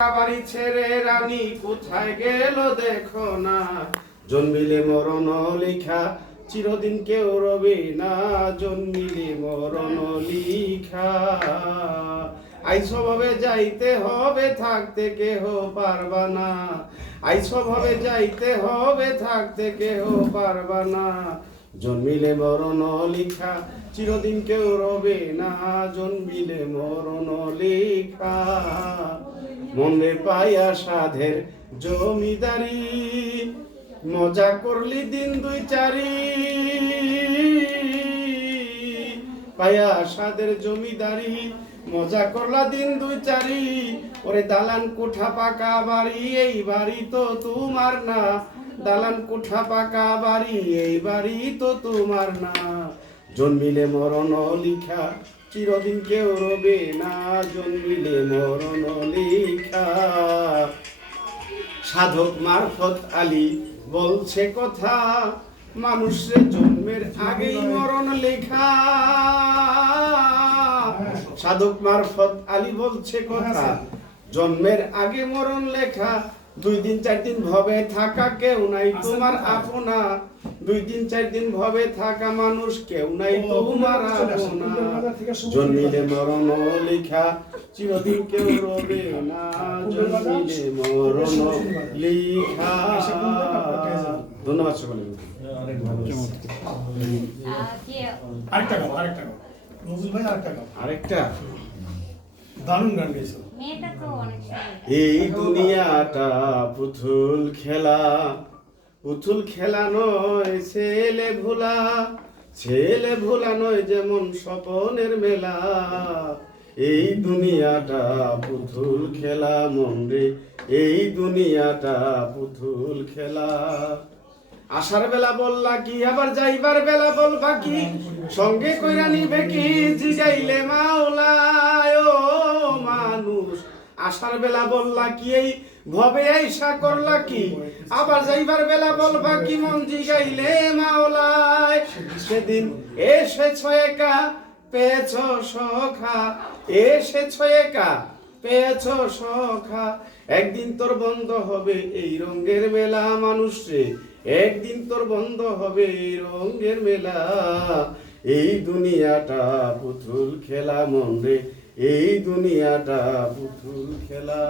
বাড়ি ছেড়ে রানী কোথায় গেল দেখো না, জন্মিলে মরণ লিখা চিরদিন কেউ রবে না, জন্মিলে মরণ লিখা। আইসো ভাবে যাইতে হবে থাকতে কেহ পারবা না, আইসো ভাবে যাইতে হবে থাকতে কেহ পারবা না, জন্মিলে মরণ লিখা চিরদিন কেউ রবে না, জন্মিলে মরণ লিখা। মনে পাইয়া সাধের জমিদারি, মজা করলি দিন দুই চারি, পাইয়া সাধের জমিদারি মজা করলা দিন দুই চারি, ওরে দালান কোঠা পাকা বাড়ি এই বাড়ি তো তোমার না, দালান কোঠা পাকা বাড়ি এই বাড়ি তো তোমার না, জন্মিলে মরণ লিখা চিরদিন কেউ রবে না, জন্মিলে মরণ লিখা। সাধক মারফত আলী বলছে কথা, মানুষের জন্মের আগেই মরণ লেখা। সাধক মারফত আলী বলছে কথা, জন্মের আগে মরণ লেখা। 2 দিন 4 দিন ভবে থাকা কেউ নাই তোমার আপনা, 2 দিন 4 দিন ভবে থাকা মানুষ কেউ নাই তোমার আপনা, জন্মিলে মরণ লিখা চিরদিন কেউ রবে না, জন্মিলে মরণ লিখা। ধন্যবাদ সকলে। আরেকটা দারুণ গান গাইছো। এই দুনিয়াটা পুতুল খেলা, পুতুল খেলা নয় ছেলে ভোলা, ছেলে ভোলা নয় যেমন স্বপনের মেলা, এই দুনিয়াটা পুতুল খেলা মন রে, এই দুনিয়াটা পুতুল খেলা। আসার বেলা বললা কি আবার যাইবার বেলা বলবা কি, সঙ্গে কইরা নিবে কি জিগাইলে মাওলায় ও মানুষ। আসার বেলা বললা কি এই ভবে আইসা করলা কি, আবার যাইবার বেলা বলবা কি মন জিগাইলে মাওলায়। সেদিন এসেছ একা পেয়েছ সখা, এসেছ একা পেয়েছ সখা, একদিন তোর বন্ধ হবে এই রঙের মেলা মানুষ রে, একদিন তোর বন্ধ হবে এই রঙের মেলা, এই দুনিয়াটা পুতুল খেলা মন রে, এই দুনিয়াটা পুতুল খেলা,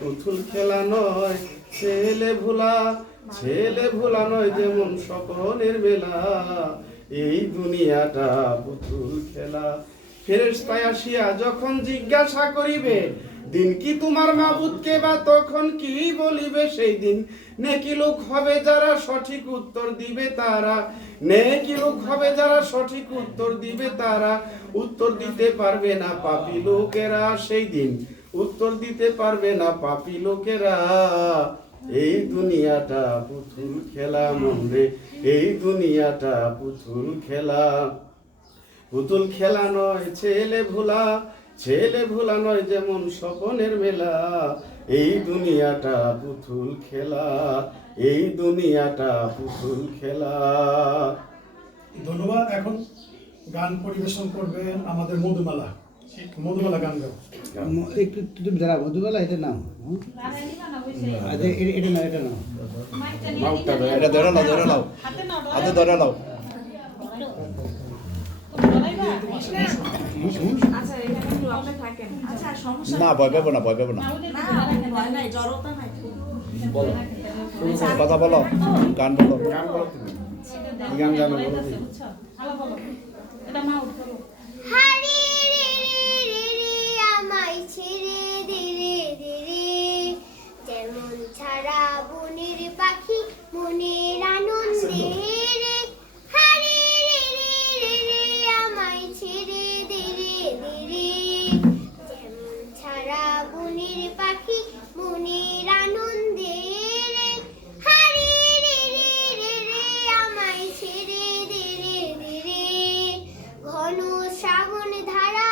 পুতুল খেলা নয় ছেলে ভোলা, ছেলে ভোলা নয় যেমন স্বপনের মেলা, এই দুনিয়াটা পুতুল খেলা। ফেরেশতা আসিয়া যখন জিজ্ঞাসা করিবে দিন কি তোমার মাবুদকে, বা তখন কি বলিবে সেই দিন, নেকি লোক হবে যারা সঠিক উত্তর দিবে তারা, নেকি লোক হবে যারা সঠিক উত্তর দিবে তারা, উত্তর দিতে পারবে না পাপী লোকেরা সেই দিন, উত্তর দিতে পারবে না পাপী লোকেরা, এই দুনিয়াটা পুতুল খেলা মন রে, এই দুনিয়াটা পুতুল খেলা, পুতুল খেলা নয় ছেলে ভোলা, ছেলে ভোলা নয় যেমন স্বপনের মেলা, এই দুনিয়াটা পুতুল খেলা, এই দুনিয়াটা পুতুল খেলা। ধন্যবাদ। এখন গান পরিবেশন করবেন আমাদের মধুমালা। মধুমালা গান গাও। একটু তুমি যারা মধুমালা এটা নাও, আচ্ছা এটা নাও, এটা নাও, এটা ধরে নাও, ধরে নাও, হাতে ধরে নাও। না ভয় পাবো না, ভয় পাবো না, বলো কথা বলো, গান বলো, গান বলো তুমি, কি গান জানো বলো তুমি। হারি রে রে রে আমায় ছেড়ে দে রে দে রে, যেমন ছাড়া বনের পাখি মনের আনন্দে রে, হারি রে রে রে রে আমায় ছেড়ে দে রে দে রে, যেমন ছাড়া বনের পাখি মনের আনন্দে রে, হারি রে রে রে রে আমায় ছেড়ে দে রে দে রে, ঘন শ্রাবণ ধারা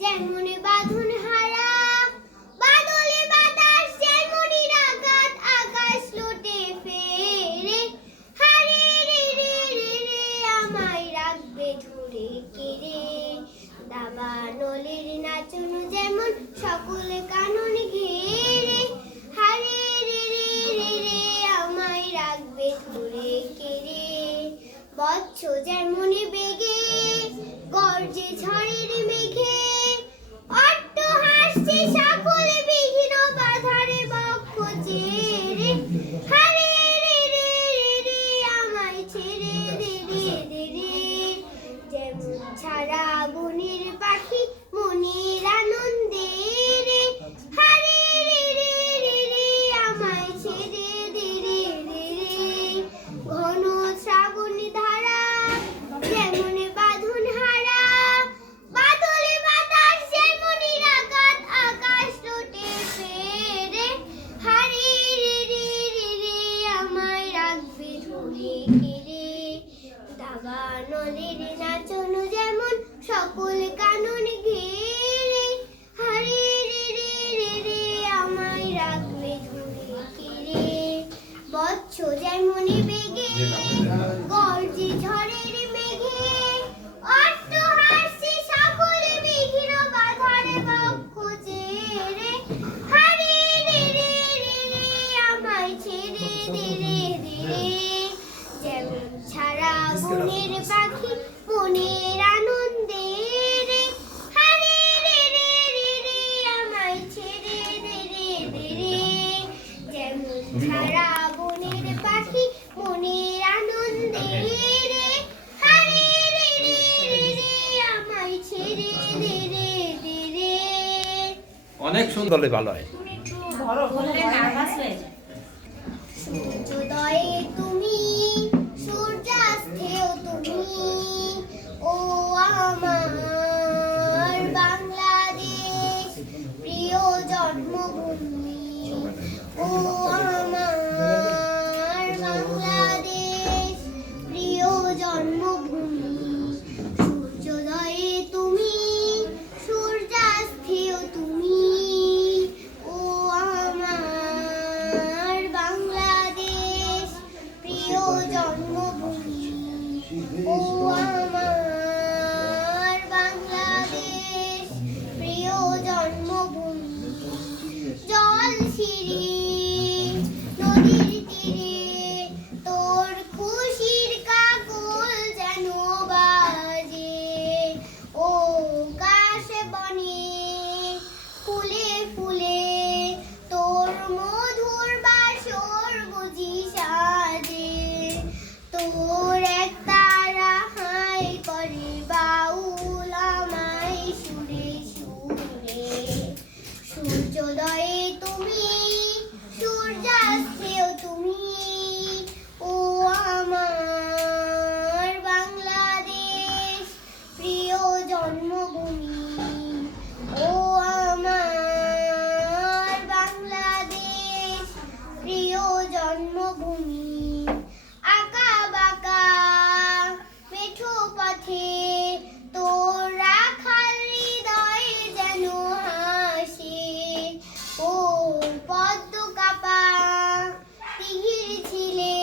যেমন বাঁধন হারা, যেমন বেগে গর্জে ঝড়ের মেঘে অট্ট হাসছে সকলে বিঘ্ন বাধারে বক্ষ চেরে হারে রে রে রে রে আমায় ছেড়ে দে রে দে রে যেমন ছাড়া বনের পাখি মনের আনন্দে রে হারে রে রে রে রে আমায় ছেড়ে দে রে দে রে ঘন শ্রাবণ ধারা যেমন বাঁধন হারা বাদলে বাতাস যেমন রাগাত আকাশ লোটে ফেরে হারে রে রে রে রে আমায় রাখবে ধরে ঘিরে দাবা নলের নাচন যেমন সকল কানন ঘিরে হারে রে রে রে রে আমায় রাখবে ধরে ঘিরে বচ্ছ যেমন বেগে গর্জে ঝড়ের মেঘে অট্ট হাসছে সকলে বিঘ্ন বাধারে বক্ষ চেরে হারে রে রে রে রে আমায় ছেড়ে দে রে দে রে যেমন ছাড়া বনের পাখি মনের আনন্দে রে হারে রে রে রে রে আমায় ছেড়ে দে রে দে রে যেমন ছাড়া বনের পাখি মনের আনন্দে রে হারে রে রে রে রে আমায় ছেড়ে দে রে দে রে অনেক সুন্দর ভালো হয় সূর্যোদয়ে তুমি সূর্যাস্তেও তুমি ও আমার বাংলাদেশ প্রিয় জন্মভূমি ও আমার বাংলাদেশ প্রিয় জন্মভূমি সূর্যোদয়ে তুমি সূর্যাস্তেও তুমি ও আমার বাংলাদেশ প্রিয় জন্মভূমি ও আমার বাংলাদেশ প্রিয় জন্মভূমি জল সিঁড়ি নদীর তীরে তোর খুশির কাকল যেন বাজে ও কাশ বনে ফুলে ফুলে তোর মধুর বাসর বুঝি সাজে তোর এক তারা হাই করে বাউল আমায় সুরে সুরে সূর্যোদয়ে তুমি সূর্যাস্তেও তুমি ও আমার বাংলাদেশ প্রিয় জন্মভূমি ও আমার বাংলাদেশ প্রিয় জন্মভূমি আঁকা বাঁকা মেঠো পথে তোর রাখাল হৃদয় যেন হাসে ও পদ্ম কাপা তিহির ছিলে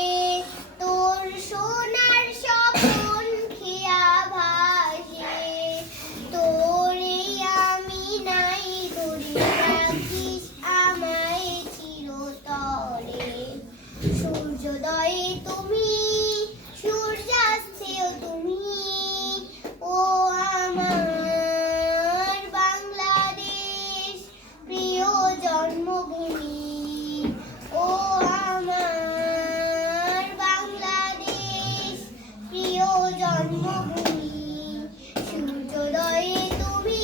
তোর সোনার স্বপন খেয়া ভাসে তোরে আমি নাই ধরে রাখিস আমায় চিরতরে সূর্যোদয়ে তুমি সূর্যাস্তেও তুমি ও আমার বাংলাদেশ প্রিয় জন্মভূমি ও আমার বাংলাদেশ প্রিয় জন্মভূমি সূর্যোদয়ে তুমি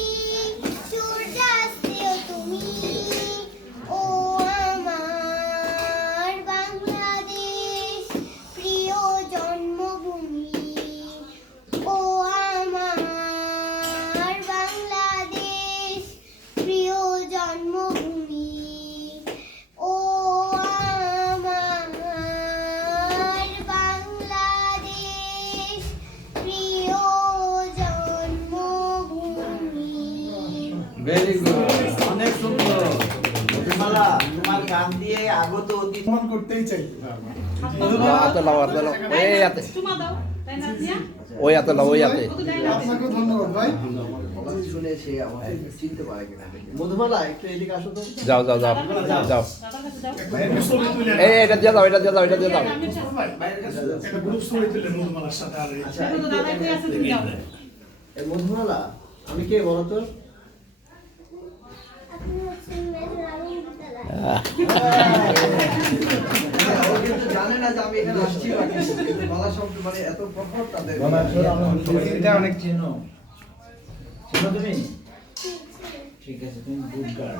সূর্যাস্তেও তুমি ও আমার বাংলাদেশ প্রিয় জন্মভূমি ও আমার বাংলাদেশ প্রিয় জন্মভূমি ও আমার বাংলাদেশ প্রিয় জন্মভূমি ভেরি গুড অনেক সুন্দর মালা তোমার গান দিয়ে আগত অতীত প্রমাণ করতেই চাই হাতে লাও এই হাতে ওই হাতে লাও ওই হাতে আপনাকে ধন্যবাদ ভাই শুনে সে আমার চিনতে পারে কিনা মধুমালা একটু এদিকে আসো তো যাও যাও যাও যাও একটা ছবি তুলে এই এটা দিয়ে দাও এটা দিয়ে দাও এটা দিয়ে দাও একটা গ্রুপ ছবি তুলে মধুমালার সাথে আর এই এ মধুমালা আমি কে বলো তো? আপনি হচ্ছেন মেজর আলম বিদ্যালয় ও কিন্তু জানে না যে আমি এখানে আসছি বা কিছু। কিন্তু গলা শব্দ মানে এত প্রভাব তাদের। এটা অনেক চেনো তুমি? ঠিক আছে, তুমি গুড গার্ল।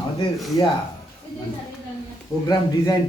আমাদের প্রোগ্রাম ডিজাইন